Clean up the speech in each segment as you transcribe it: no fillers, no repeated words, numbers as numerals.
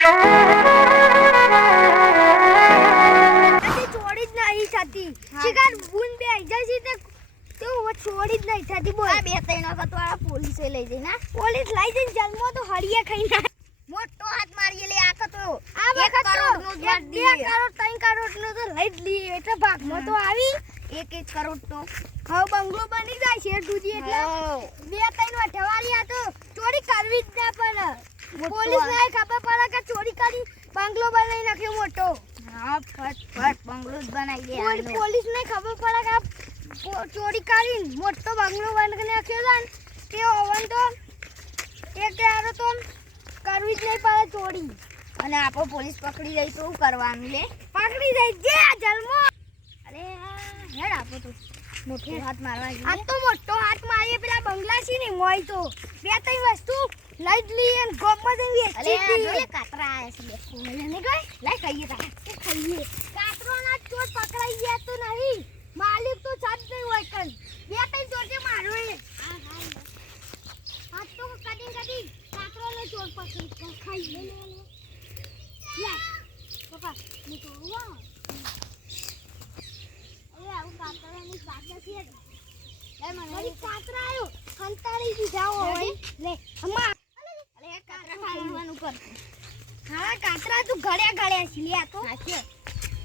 ચોરી જ નહીં થતી શિકાર બુન બે જઈ છે તો ચોરી જ નહીં થતી બોલ આ બે ત્રણ વખત વાળા પોલીસે લઈ જઈ ના પોલીસ લઈ જઈને જન્મો તો હરિયે ખાઈ ના મોટો હાથ મારી લે આખો તો આ વખત 1 કરોડ નું જ માર દી 2 કરોડ 3 કરોડ નું તો લઈ જ લી એટલે ભાગમાં તો આવી 1 કરોડ તો હવે બંગલો બની જાય છે દૂધી એટલે બે ત્રણ વઠવાળી આ તો ચોરી કરવી જ ના પડે પોલીસ ને ખબર પડે કે ચોરી કરી બંગલો બનાવી નાખ્યો મોટો હા ફટ બંગલો જ બનાવી દે પોલીસ ને ખબર પડે કે ચોરી કરી મોટો બંગલો બનાવી નાખ્યો છે તે ઓવન તો એક આરો તો કરવી જ નહીં પડે ચોરી અને આપો પોલીસ પકડી જાય તો શું કરવાનું લે પકડી જાય જે જલમો અરે હેડ આપો તો મોટો હાથ મારવા જોઈએ આ તો મોટો હાથ મારીએ પેલા બંગલા છે ને મોય તો બે ત્રણ વસ્તુ લઈ જ લી અને ગોમમાં જઈ વેચી દી અરે કાતરા આયા છે બે ને ગઈ લઈ ખાઈએ તા ખાઈએ કાતરો ના ચોર પકડાઈ ગયા તો નહીં માલિક તો સાથ નહીં હોય કન બે ત્રણ ચોર જે મારો એ આ તો કદી કાતરો નો ચોર પકડી ખાઈ લે લે પપ્પા ની તો વાહ અરે આવું કાતરાની વાત નથી લે મને કાતરા આયો હંતાળી દીધા હોય લે અમ્મા અરે કાતરા ખાવાનું કર હા કાતરા તું ઘડ્યા છે લે આ તો સાચે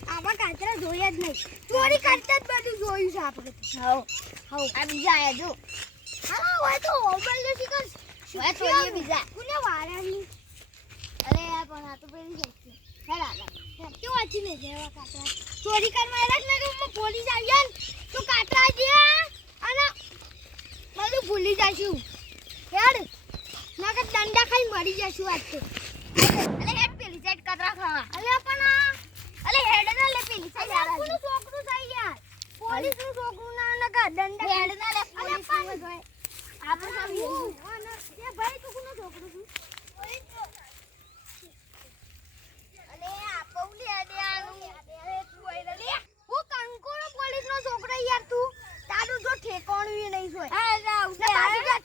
આવા કાતરા જોયા જ નહીં ચોરી કરતા જ બધું જોયું છે આપણે હાઉ આ બીજા આયા જો હા હોય તો ઓબલ ને શિકર હોય તો એ બીજા કોને વારાની અરે આ પણ આ તો પેલી છે હેડા કેવું વાંચી લે જેવા કાતરા ચોરી કરવા એલા જ ને પોલીસ આવ્યા તો કાતરા ગયા અને બધું ભૂલી જાશું હેડ નકર દંડા ખાઈ મરી જશું આજ તો અલે હેડ પેલી સાઈડ કાતરા ખાવા અલે પણ અલે હેડ ના લે પેલી સાઈડ યાર કોનું છોકરું થઈ યાર પોલીસ નું છોકરું ના નકા દંડા હેડ ના લે પોલીસ નું હોય આપણે સામે એ ભાઈ તું કોનું છોકરું છું અલે આ પૌલી આડે આનું અરે તું આઈ લે હું કંકોનો પોલીસ નો છોકરો યાર તું તારું જો ઠેકાણું એ નહીં હોય હા રાવ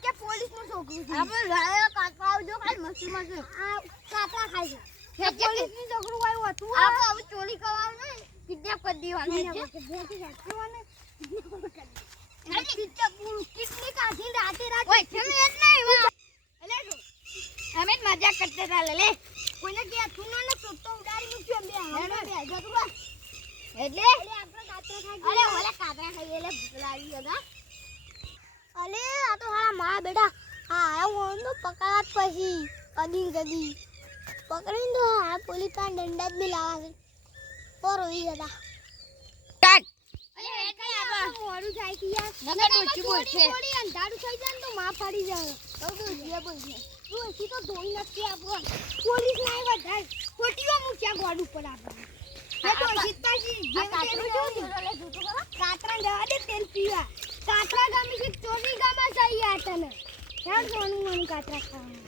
કે પોલીસ નું છોકરું છે આપણે લાયા કાતરા આવજો ખાલી મસ્તી મસ્તી આ કાતરા ખાઈ છે પોલીસ નું છોકરું આવ્યું હતું આપણે હવે ચોરી કરવાનું નહીં કિડનેપ કરી દેવાનું છે કિડનેપ કરવાનું કિડની કાઢી રાતે ઓય તમે જ નહીં અલે જો અમે જ મજાક કરતા હતા લે કોઈને કે તું ના છોટો ઉડાડી મૂક્યો બે હવે બે જો તું એટલે આપણે કાતરા ખાઈ અરે ઓલે કાતરા ખાઈ એટલે ભૂખ લાગી હતા અલે આ તો હારા માં બેટા હા આવું તો પકડાત પછી કદી પકડીને તો આ પોલીસ પાન દંડા જ બી લાવા છે રોઈ જતા કાટ અલે કઈ આ મોડું થાય કે યાર નકર ઓછી બોલ છે થોડી અંધારું થઈ જાય તો માં પડી જાય તો જે બોલ છે તું એથી તો ધોઈ નથી આપો પોલીસ ના આવ્યા જાય ખોટીઓ મૂક્યા ગોડ ઉપર આપણે આ તો સીતાજી જે કાતરો જો લે જૂતો કરો કાતરા જવા દે તેલ પીવા કાતરા ગામી છે ચોરી ગામા સહી આ તને યાર સોનું કાતરા ખાવાનું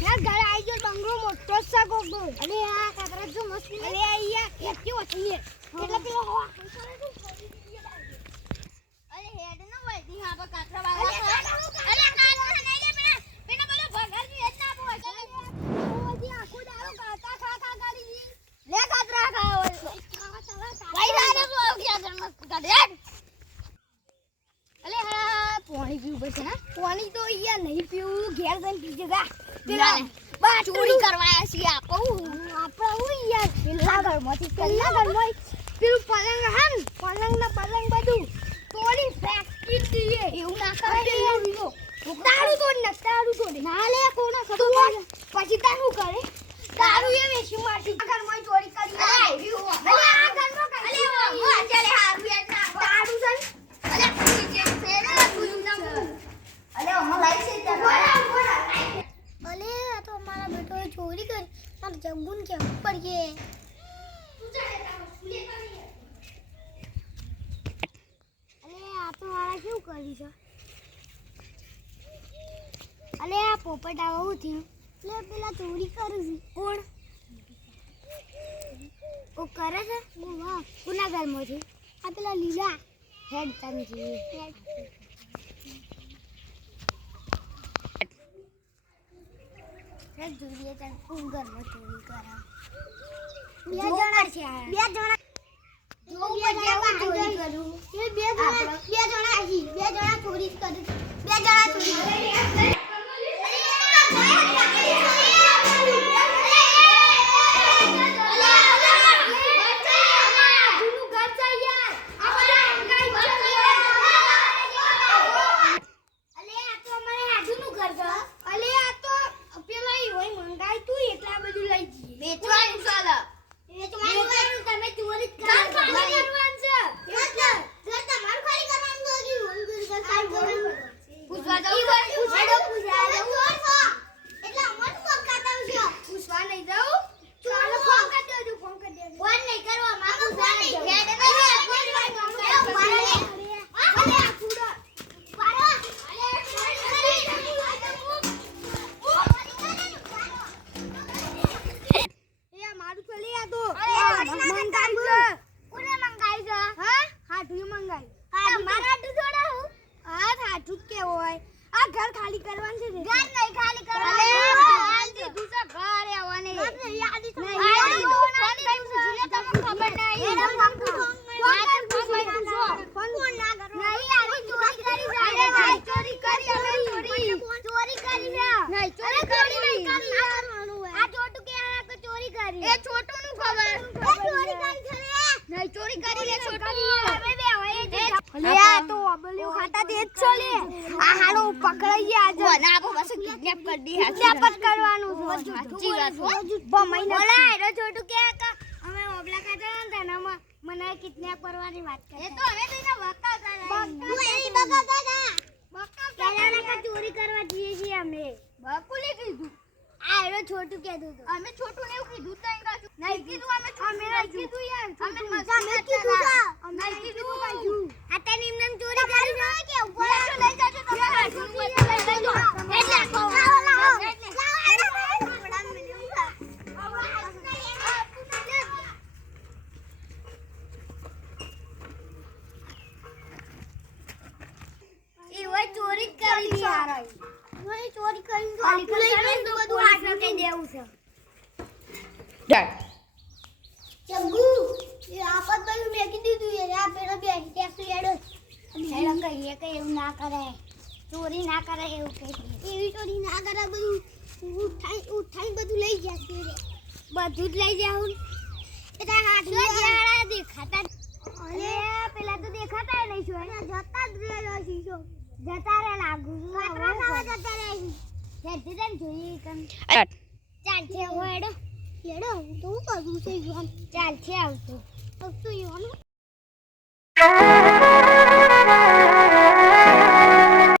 યાર ઘરે આવી જો બંગલો મોટો છે કોકો અરે આ કાતરા જો મસ્તી અરે આયા એક કેવો છે એટલે પેલો હવા અરે હેડ ન હોય દી હા કાતરા વાળા અરે કાતરા નહીં લે પેલા બોલો ભગાની હેડ ના બોલ ઓજી આખો દારો કાતા ખા કરી લે કાતરા ખાઓ લઈ જાને બો ગયા જન્મ કાઢે અલે હા પાણી પીવું પડશે ને પાણી તો યાર નહીં પીવું ઘેર જઈને પીજે જા પેલા બા ચોરી કરવા આયા છીએ આપણે હું યાર પેલા ઘરમાંથી પેલું પલંગ હન પલંગ બધું તોડી ફેંકી દીએ એવું ના કરે તારું તોડી ના લે કોના ખબર પછી તારું કરે તારું એ વેચી મારતી ઘરમાં ચોરી કરી આવ્યું અલે આ ઘરમાં કરી અલે ચાલે હારું યાર ના તારું છે અલે જે ફેરા તું ના અલે અમે લાઈ છે ત્યાં અલે આ તો અમારા બેટો ચોરી કરી માર જંબુન કે પડીએ અલે આ તો મારા કેવું કરી છે અલે આ પોપટ આવું થયું લે પેલા ચોરી કરે છે કોણ ઓ કરે છે વાહ કોના ઘરમાં છે આ પેલા લીલા હેડ તને છે જોઈએ તને કોણ ઘરમાં ચોરી કરે. બે જણા છે. બે જણા જો બે જણા ચોરી કરું. એ બે જણા આવી. બે જણા ચોરી કરે. બે જણા ચોરી કરે. ખાલી કરવાનું છે. ઘર નહીં ખાલી કરવાનું. ખાતા દે છો લે આ હાડો પકડાઈ ગયા આજે ના આપો બસ કિડનેપ કરી દી કિડનેપ કરવાનું છે સાચી વાત હો બમાઈને બોલા એરો છોટું કે અમે ઓબલા ખાતા હતા ને મને કિડનેપ કરવાની વાત કરે એ તો હવે તને બકાતા તું એની બકાતા પેલાના કા ચોરી કરવા જઈએ છીએ અમે બકુલે કીધું આ એરો છોટું કહેતું હતું અમે છોટું ને એવું કીધું તો એંગા નહીં કીધું અમે કીધું યાર અમે મજા કીધું અમે કીધું કાયું આ તને એમને ચોરી કરી છે કે ઉપર લઈ જાજો તમે હાથું લઈ જાજો એટલે ચોરી કરી યાર ઓય ચોરી કરી તો લઈ તો બધું હાથ કે દેવું છે ચંગુ એ આપત ભાઈ મે કીધું યાર આ પેલો બે ટેક્સ લેડો હેલો કહીએ કે એવું ના કરે ચોરી ના કરે એવું કહે એવી ચોરી ના કરે બધું ઉઠાઈ બધું લઈ જશે રે બધું જ લઈ જાઉં એટલે હાથમાં જાડા દેખાતા અરે પેલા તો દેખાતા નહીં છો જતા જ રેલો શીશો જતા રે લાગુ કતરા ખાવા જતા રે જતી તને જોઈએ કમ ચાલ છે હોડો લેડો તો કરું છે યોન ચાલ છે આવતો તો યોન